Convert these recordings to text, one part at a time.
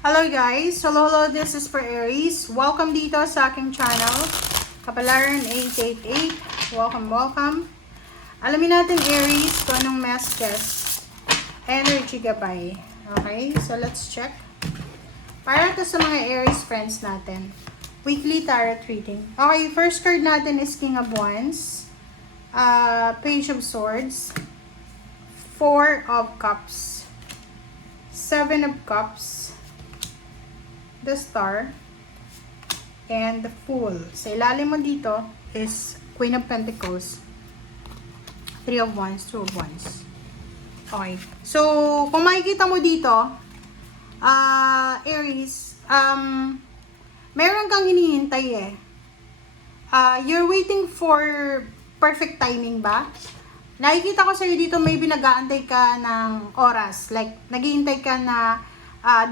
Hello guys! Hello, this is for Aries. Welcome dito sa aking channel, Kapalaran 888. Welcome. Alamin natin Aries kung anong messages, energy gabay. Okay, so let's check. Para to sa mga Aries friends natin. Weekly tarot reading. Okay, first card natin is King of Wands, Page of Swords, Four of Cups, Seven of Cups, the Star, and the Fool. Sa ilalim mo dito is Queen of Pentacles, Three of Wands, Two of Wands. Okay. So, kung makikita mo dito, Aries, meron kang hinihintay eh. You're waiting for perfect timing ba? Nakikita ko sa'yo dito may pinag-aantay ka ng oras. Like, naghihintay ka na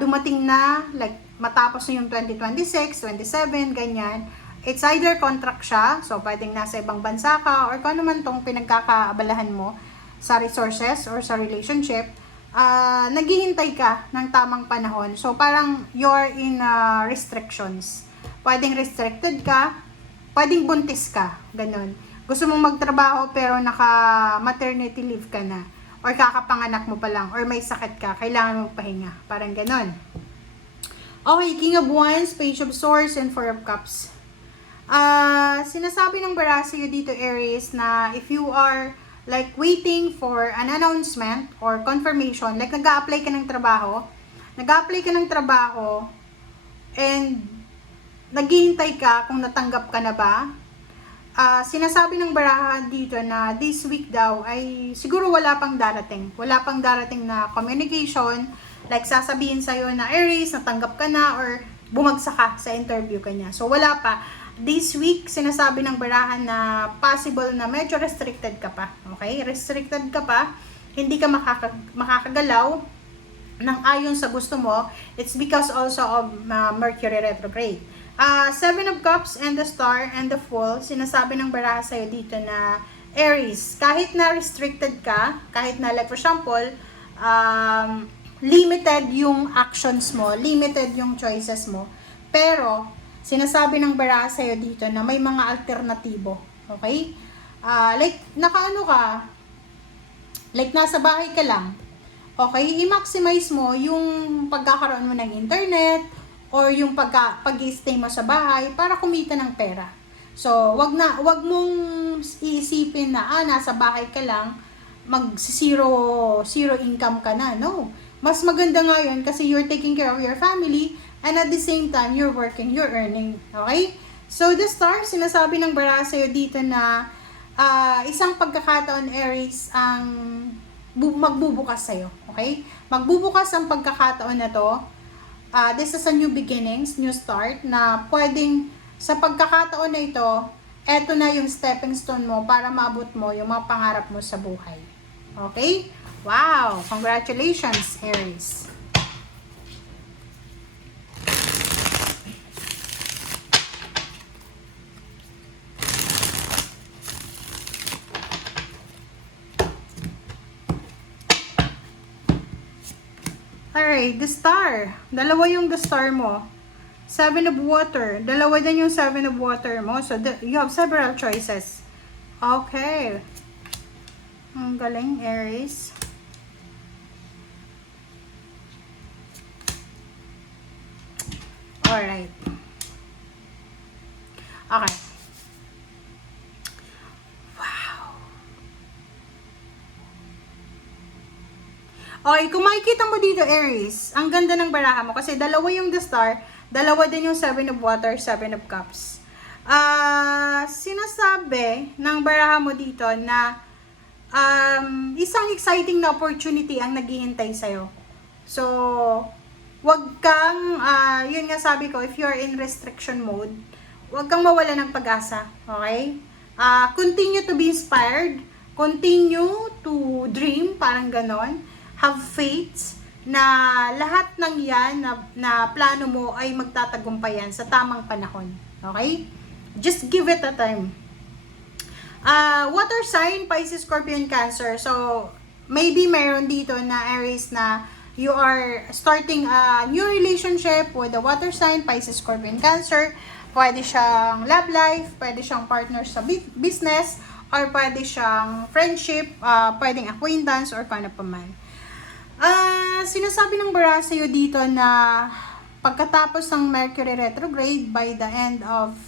dumating na, like, matapos na yung 2026, 27, ganyan. It's either contract siya, so pwedeng nasa ibang bansa ka, or kung ano man tong pinagkakaabalahan mo sa resources or sa relationship, naghihintay ka ng tamang panahon. So parang you're in restrictions. Pwedeng restricted ka, pwedeng buntis ka, ganun. Gusto mong magtrabaho pero naka-maternity leave ka na, or kakapanganak mo pa lang, or may sakit ka, kailangan mong pahinga. Parang ganun. Okay, King of Wands, Page of Swords, and Four of Cups. Sinasabi ng baraha sa'yo dito, Aries, na if you are like waiting for an announcement or confirmation, like nag-a-apply ka ng trabaho, and naghihintay ka kung natanggap ka na ba. Sinasabi ng baraha dito na this week daw ay siguro wala pang darating na communication, like sasabihin sa'yo na Aries, natanggap ka na, or bumagsak ka sa interview ka niya. So wala pa. This week, sinasabi ng barahan na possible na medyo restricted ka pa. Okay? Restricted ka pa. Hindi ka makakagalaw ng ayon sa gusto mo. It's because also of Mercury retrograde. Seven of Cups and the Star and the Fool, sinasabi ng baraha sa'yo dito na Aries, kahit na restricted ka, kahit na like for example, limited yung actions mo, limited yung choices mo, pero sinasabi ng baraha sa'yo dito na may mga alternatibo. Okay? Like, nakaano ka, like nasa bahay ka lang, okay, i-maximize mo yung pagkakaroon mo ng internet, or yung pag-stay mo sa bahay para kumita ng pera. So, wag mong iisipin na, nasa bahay ka lang, zero income ka na. No. Mas maganda nga yun kasi you're taking care of your family and at the same time, you're working, you're earning. Okay? So, the Star, sinasabi ng baraha sa'yo dito na isang pagkakataon, Aries, ang magbubukas sa'yo. Okay? Magbubukas ang pagkakataon na to. This is a new beginnings, new start, na pwedeng sa pagkakataon na ito, eto na yung stepping stone mo para maabot mo yung mga pangarap mo sa buhay. Okay? Wow! Congratulations, Aries! Alright, the Star. Dalawa yung the Star mo. Seven of Water. Dalawa din yung Seven of Water mo. So, you have several choices. Okay. Ang galing, Aries. Alright. Okay. Wow. Okay, kung makikita mo dito, Aries, ang ganda ng baraha mo kasi dalawa yung the Star, dalawa din yung Seven of Water, Seven of Cups. Sinasabi ng baraha mo dito na isang exciting na opportunity ang naghihintay sa'yo. So, wag kang, yun nga sabi ko, if you're in restriction mode, wag kang mawala ng pag-asa. Okay? Continue to be inspired. Continue to dream, parang ganon. Have faith na lahat ng yan na plano mo ay magtatagumpayan sa tamang panahon. Okay? Just give it a time. Water sign, Pisces, Scorpion, Cancer. So, maybe mayroon dito na Aries na you are starting a new relationship with a water sign, Pisces, Scorpion, Cancer. Pwede siyang love life, pwede siyang partner sa business, or pwede siyang friendship, pwedeng acquaintance, or kung ano pa man. Sinasabi ng bara sa'yo dito na pagkatapos ng Mercury retrograde by the end of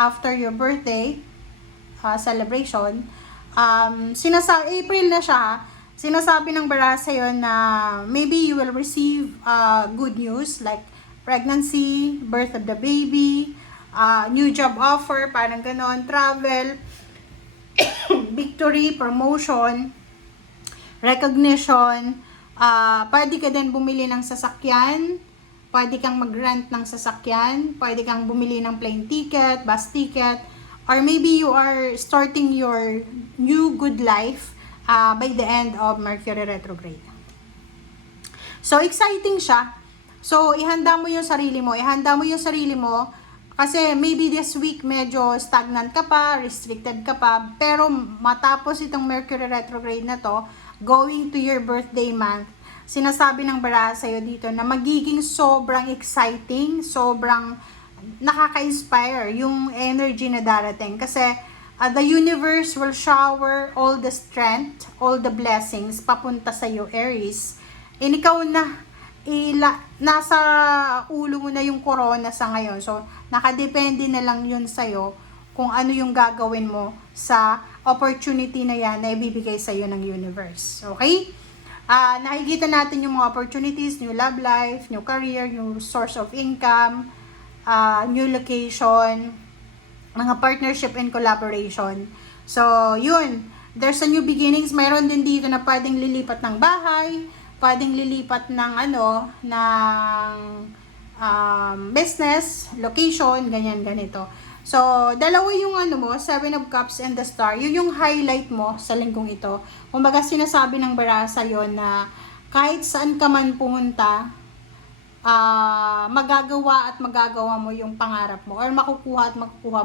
after your birthday celebration, April na siya, sinasabi ng bara sa'yo na maybe you will receive good news like pregnancy, birth of the baby, new job offer, parang ganon, travel, victory, promotion, recognition, pwede ka din bumili ng sasakyan, pwede kang mag-rent ng sasakyan, pwede kang bumili ng plane ticket, bus ticket, or maybe you are starting your new good life by the end of Mercury retrograde. So, exciting siya. So, ihanda mo yung sarili mo. Kasi maybe this week medyo stagnant ka pa, restricted ka pa, pero matapos itong Mercury retrograde na to, going to your birthday month, sinasabi ng bara sa'yo dito na magiging sobrang exciting, sobrang nakaka-inspire yung energy na darating. Kasi the universe will shower all the strength, all the blessings papunta sa'yo, Aries. And ikaw na, nasa ulo mo na yung corona sa ngayon. So, nakadepende na lang yun sa'yo kung ano yung gagawin mo sa opportunity na yan na ibibigay sa'yo ng universe. Okay? Nakikita natin yung mga opportunities, new love life, new career, new source of income, new location, mga partnership and collaboration. So, yun. There's a new beginnings. Mayroon din dito na pwedeng lilipat ng bahay, pwedeng lilipat ng business, location, ganyan, ganito. So, dalawa yung Seven of Cups and the Star. Yun yung highlight mo sa linggong ito. Kumbaga, sinasabi ng bara sa'yo na kahit saan ka man pumunta, magagawa mo yung pangarap mo, or makukuha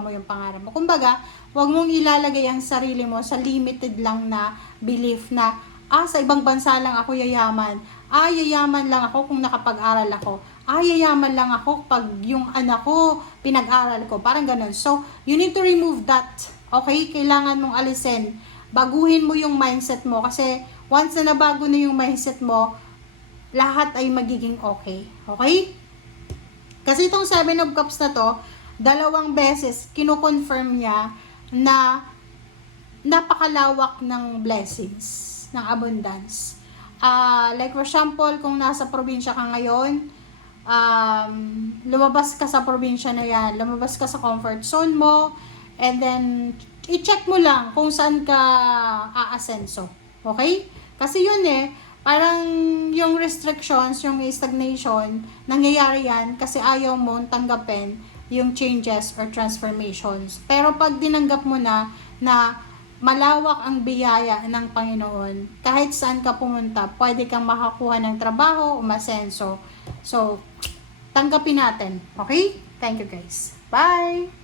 mo yung pangarap mo. Kumbaga, huwag mong ilalagay ang sarili mo sa limited lang na belief na, sa ibang bansa lang ako yayaman. Yayaman lang ako kung nakapag-aral ako. Yayaman lang ako pag yung anak ko pinag-aral ko. Parang ganun. So, you need to remove that. Okay? Kailangan mong alisin. Baguhin mo yung mindset mo. Kasi, once na nabago na yung mindset mo, lahat ay magiging okay. Okay? Kasi itong Seven of Cups na to, 2 beses, kino-confirm niya na napakalawak ng blessings, ng abundance. Like for example, kung nasa probinsya ka ngayon, lumabas ka sa probinsya na yan, lumabas ka sa comfort zone mo, and then, i-check mo lang kung saan ka aasenso. Okay? Kasi yun parang yung restrictions, yung stagnation, nangyayari yan kasi ayaw mo tanggapin yung changes or transformations. Pero pag dinanggap mo na malawak ang biyaya ng Panginoon, kahit saan ka pumunta, pwede kang makakuha ng trabaho, umasenso. So, tanggapin natin. Okay? Thank you guys. Bye!